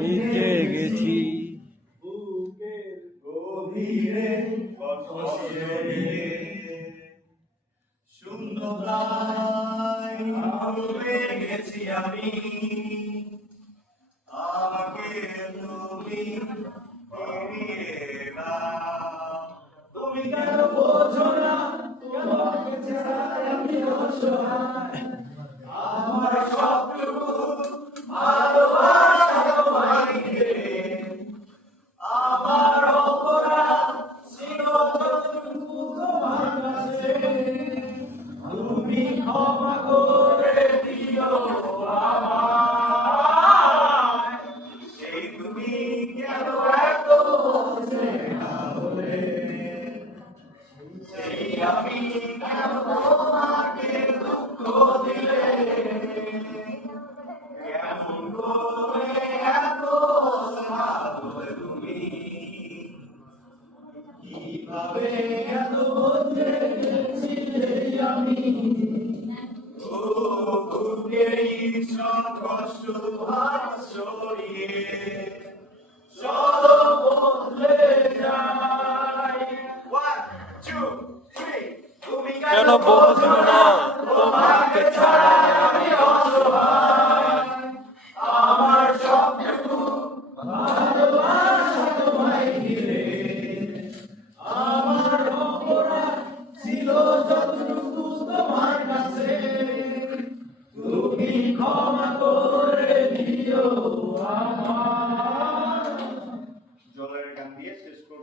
আমি জেগেছি বুকের গভীরে শূন্যতায় ভুলে গেছি আমি আমাকে তুমি ফিরিয়ে দাও তুমি কেন বোঝো না তোমাকে ছাড়া আমি অসহায় আমার সবটুকু ভালোবাসা তোমাকে আমার অপরাধ ছিল যতটুকু তোমার কাছে তুমি ক্ষমা করে দিও আমায় এই তুমি কেন এত চেনা হলে সেই আমি কেন তোমাকে দুঃখ দিলে কেমন করে এত সাধুলে তুমি কিভাবে এত বদলে গেছিলে আমি ও বুকেরই সব কষ্ট ভার সরিয়ে চলো বদলে যাই 1 2 3 তুমি কেন বোঝো না তোমাকে ছাড়া